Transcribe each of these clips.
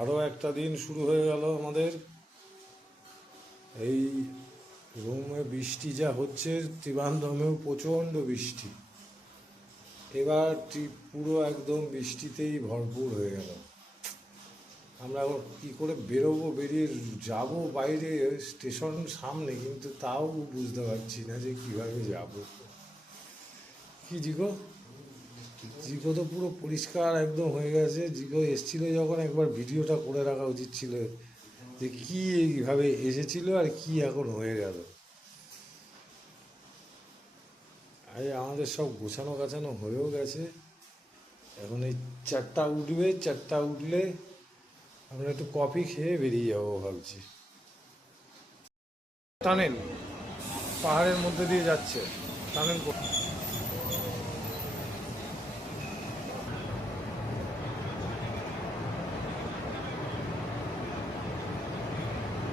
আরও একটা দিন শুরু হয়ে গেল আমাদের। এই রোমে বৃষ্টি যা হচ্ছে, ত্রিবান্ধমেও প্রচণ্ড বৃষ্টি। এবার পুরো একদম বৃষ্টিতেই ভরপুর হয়ে গেল। আমরা এখন কী করে বেরোবো, বেরিয়ে যাব বাইরে, স্টেশন সামনে, কিন্তু তাও বুঝতে পারছি না যে কীভাবে যাব। কি জিগো, জিগো তো পুরো পরিষ্কার একদম হয়ে গেছে। জিগো এসেছিল যখন, একবার ভিডিওটা করে রাখা উচিত ছিল যে কী এইভাবে এসেছিল আর কি এখন হয়ে গেল। আরে আমাদের সব গোছানো গাছানো হয়েও গেছে। এখন এই 4টা উঠবে, 4টা উঠলে আমরা একটু কফি খেয়ে বেরিয়ে যাবো ভাবছি। টানেল পাহাড়ের মধ্যে দিয়ে যাচ্ছে, টানেল।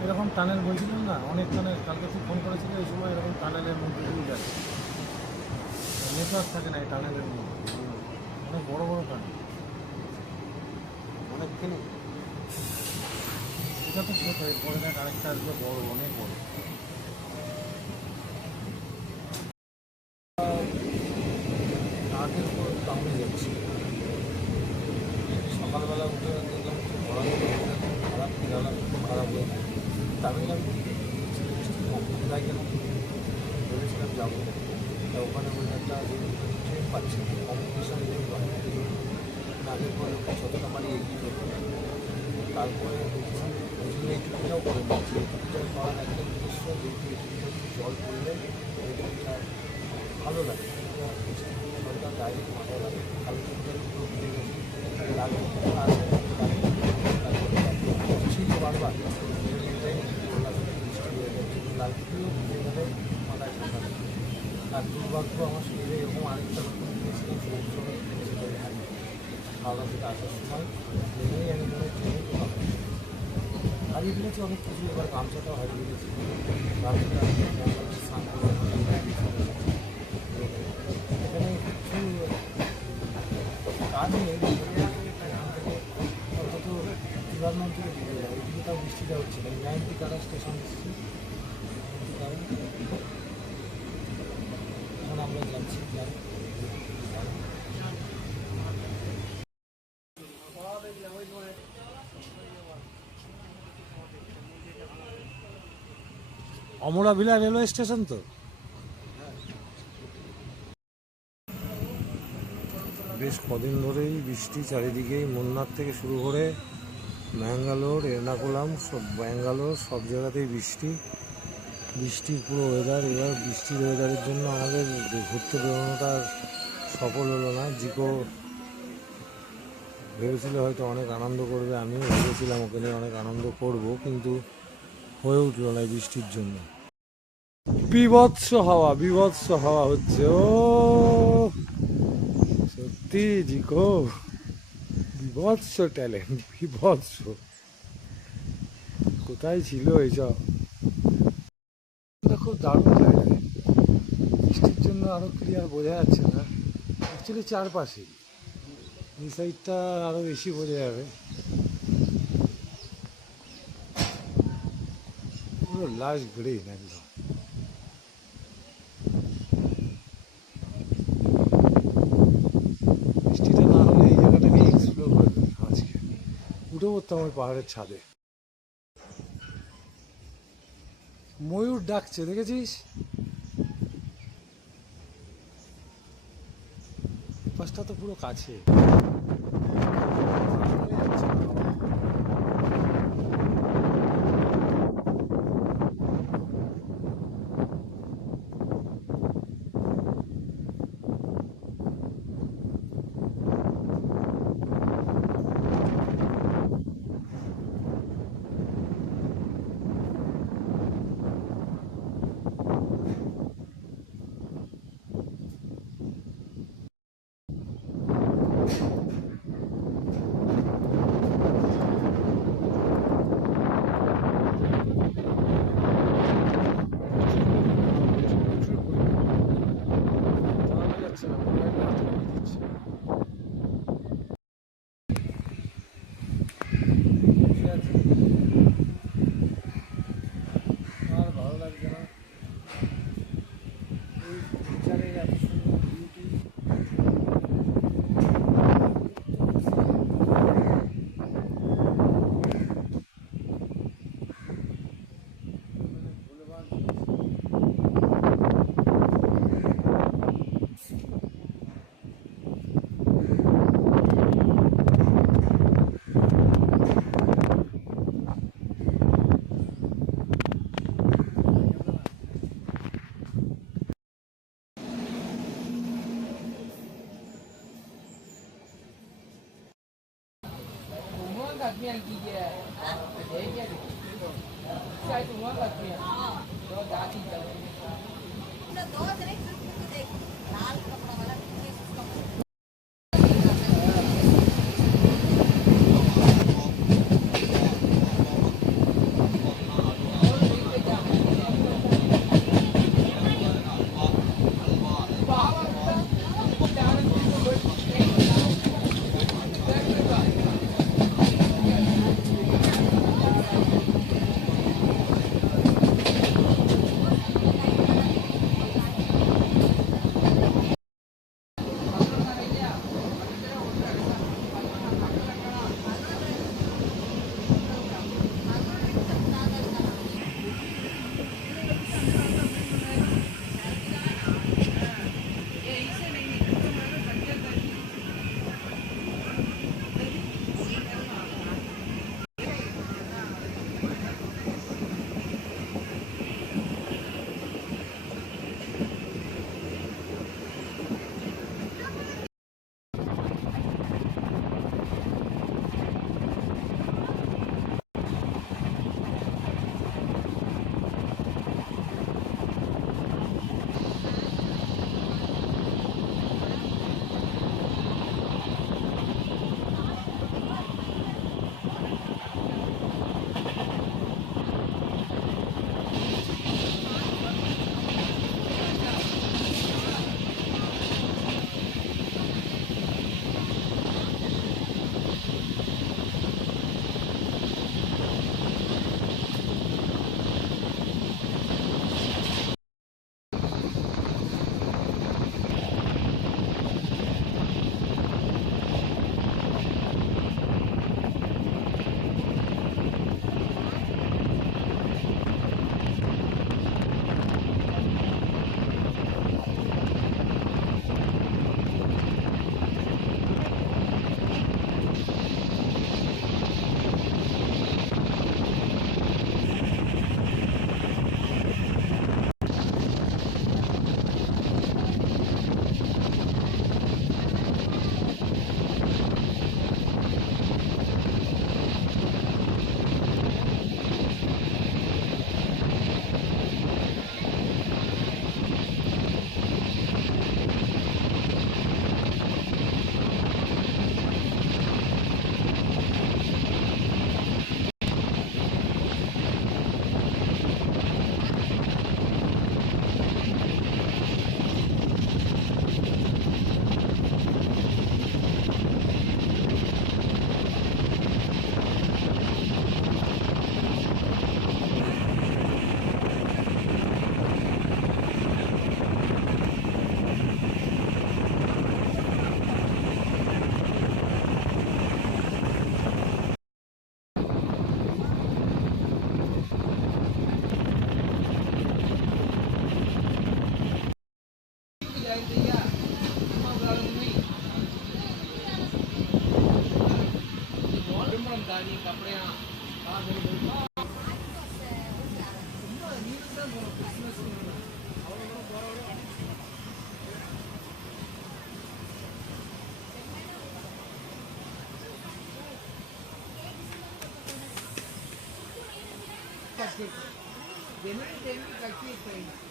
এরকম টানেল বলছিলাম না, অনেক টানেল। কালকে তুই ফোন করেছিল, এই সময় এরকম টানেলের মধ্যে দিয়ে যাচ্ছে। নেটওয়ার্ক থাকে না এই টানেলের মধ্যে, অনেক বড় বড় টানেল, অনেকখানি। এটা তো ছোট, এরপরে দেখ আরেকটা আসবে বড়, অনেক বড়। আগের পর দামে যাচ্ছি। সকালবেলা উঠে দেখলাম একটু খারাপ ফিরালাম, খুব খারাপ হয়ে তামিলনাড়ু কোথায় গেলাম, ভেবেছিলাম যাবো। তা ওখানে ওই একটা ট্রেন পাচ্ছি, কমিউনিকেশন আগের পরে যতটা পারি এগিয়ে যেত। তারপরে দেখছি এই টিকিটটাও করে নিচ্ছি। এই টিকিটটা পাওয়ার একদম নিজস্ব, যেহেতু এই টিকিটটা জল পড়লে এই টিকিটটা ভালো লাগে, জলটা ডাইরেক্ট মাথায় লাগে। কালো টিকিটের পুরো ভিজে গেছে, লাগে আছে ছিল বারবার। লাল টিকিও ভিজে গেলে মাথায় ঠান্ডা লাগে। আর দুর্ভাগ্য আমার শরীরে এরকম আরেকটা নতুন গিয়েছিলাম সমুদ্র, সেটা হারিয়ে হাওড়া থেকে আসার সময় নেমেই আমি মনে ট্রেনে হারিয়ে ফেলেছি অনেক কিছু। এবার গামছাটাও হারিয়ে গেছি, গামছাটা স্নান করে এখানে কিছু কাজ নেই। অন্তত ডিপার্টমেন্ট থেকে দিতে যায়, ওইদিকে তাও বৃষ্টিটা হচ্ছে না। 90 টাকা স্টেশন এসেছি, এখন আমরা যাচ্ছি। অমরাভিলা রেলওয়ে স্টেশন তো। বেশ কদিন ধরেই বৃষ্টি চারিদিকেই, মুন্নার থেকে শুরু করে ম্যাঙ্গালোর, এর্নাকুলাম, সব ব্যাঙ্গালোর, সব জায়গাতেই বৃষ্টি। বৃষ্টির পুরো ওয়েদার। এবার বৃষ্টির ওয়েদারের জন্য আমাদের ঘুরতে বেরোনোটা সফল হলো না। জিকো ভেবেছিল হয়তো অনেক আনন্দ করবে, আমিও ভেবেছিলাম ওকে নিয়ে অনেক আনন্দ করব, কিন্তু হয়ে উঠলো না বৃষ্টির জন্য। বিভৎস হাওয়া, বিভৎস হাওয়া হচ্ছে। ও সত্যি জিকো বিভৎস ট্যালেন্ট, বিভৎস। কোথায় ছিল এইসব? খুব দারুণ জায়গা, বৃষ্টির জন্য আরো ক্লিয়ার বোঝা যাচ্ছে না। অ্যাকচুয়ালি চারপাশে এই সাইডটা আরো বেশি বোঝা যাবে। পুরো লাশ গ্রিন একদম। বৃষ্টিটা না হলে এই জায়গাটাকে এক্সপ্লোর করে আজকে উঠে পড়তাম ওই পাহাড়ের ছাদে। ময়ূর ডাকছে, দেখেছিস? পাশটা তো পুরো কাছে।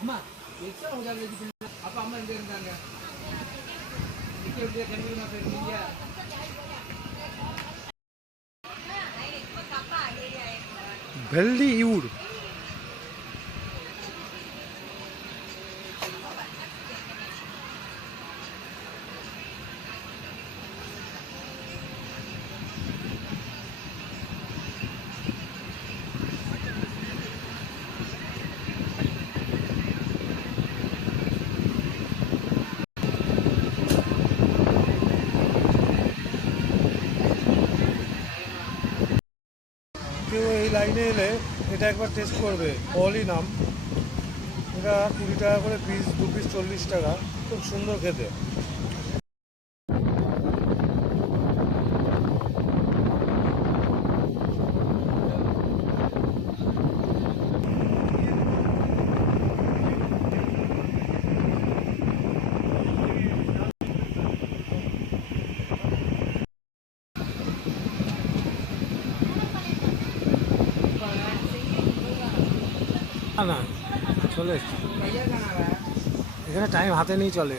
அம்மா எக்ஸ்ட்ரா உதாரணத்துக்கு அப்ப அம்மா எங்க இருந்தாங்க நிக்க கண்டிப்பா போயிருந்தீங்க Bollywood. কেউ এই লাইনে এলে এটা একবার টেস্ট করবে পলি নাম, এটা 20 টাকা করে পিস, 2 পিস 40 টাকা, খুব সুন্দর খেতে। না চলে এসছি। भैया कहाँ रहा है এখানে টাইম হাতে নিয়ে চলে।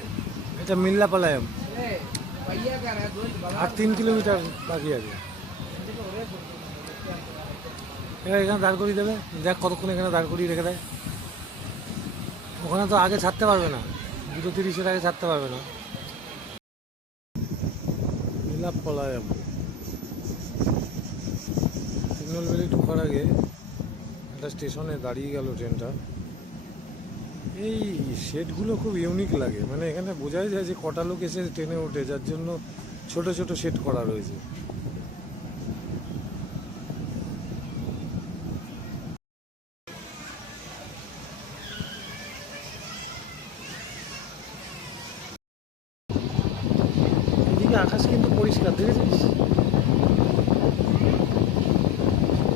এটা মিল্লাপালায়াম, अरे भैया कह रहा है दोस्त भगा আর 3 কিলোমিটার বাকি আছে। এবার এখানে দাঁড় করিয়ে দেবে, দেখ কতক্ষণ এখানে দাঁড় করিয়ে রেখে দেয়। ওখানে তো আগে ছাড়তে পারবে না, 2:30-এর আগে ছাড়তে পারবে না। মিল্লাপালায়াম তিরুনেলভেলি ঢোকার আগে একটা স্টেশনে দাঁড়িয়ে গেল ট্রেনটা। এই শেডগুলো খুব ইউনিক লাগে, মানে এখানে বোঝাই যায় যে কটা লোক এসে ট্রেনে ওঠে, যার জন্য ছোট ছোট শেড করা রয়েছে। এদিকে আকাশ কিন্তু পরিষ্কার, দেখেছিস?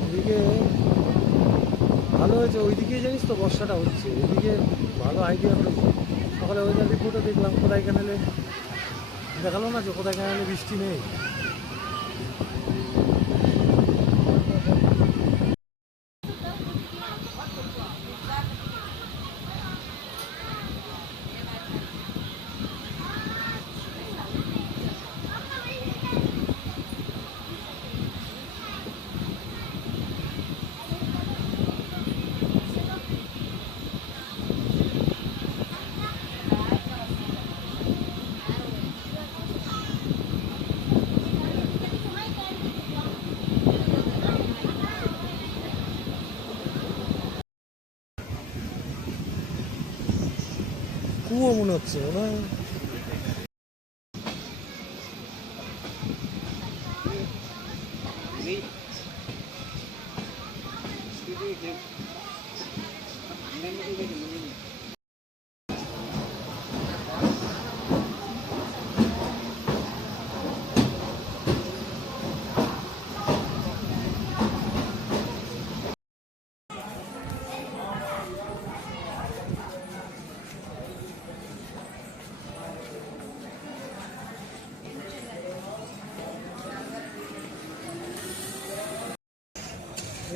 এদিকে ভালো হয়েছে, ওইদিকে জানিস তো বর্ষাটা হচ্ছে, এদিকে ভালো আইডিয়া করেছে। সকালে ওয়েদার রিপোর্টে দেখলাম কোথায় ক্যানেলে দেখালো না যে কোথায় ক্যানেলে বৃষ্টি নেই। কুয়ো মনে হচ্ছে না?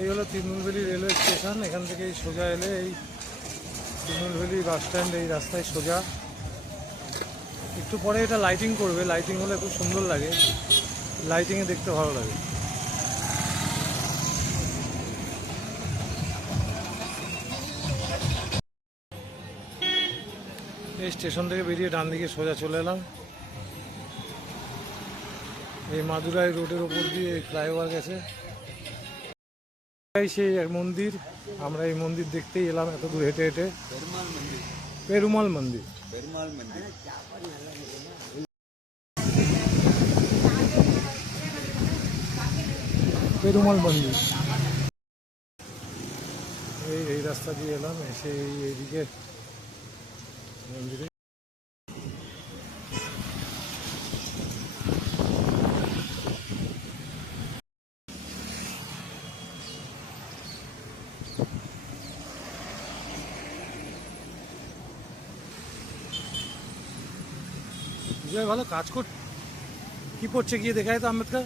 এই হলো তিরুনেলভেলি রেলওয়ে স্টেশন। এখান থেকে এই সোজা এলে এই তিরুনেলভেলি বাস স্ট্যান্ড, এই রাস্তায় সোজা। একটু পরে এটা লাইটিং করবে, লাইটিং হলে খুব সুন্দর লাগে, লাইটিংয়ে দেখতে ভালো লাগে। এই স্টেশন থেকে বেরিয়ে ডান দিকে সোজা চলে এলাম। এই মাদুরাই রোডের ওপর দিয়ে ফ্লাইওভার গেছে, সেই এক মন্দির। আমরা এই মন্দির দেখতেই এলাম এত দূর হেঁটে হেঁটে। পেরুমাল মন্দির। পেরুমাল মন্দির এই রাস্তা দিয়ে এলাম, এসে এইদিকে মন্দিরে। বিজয় ভালো কাজ কর, কি পড়ছে গিয়ে দেখায় তো আম্বেদকর।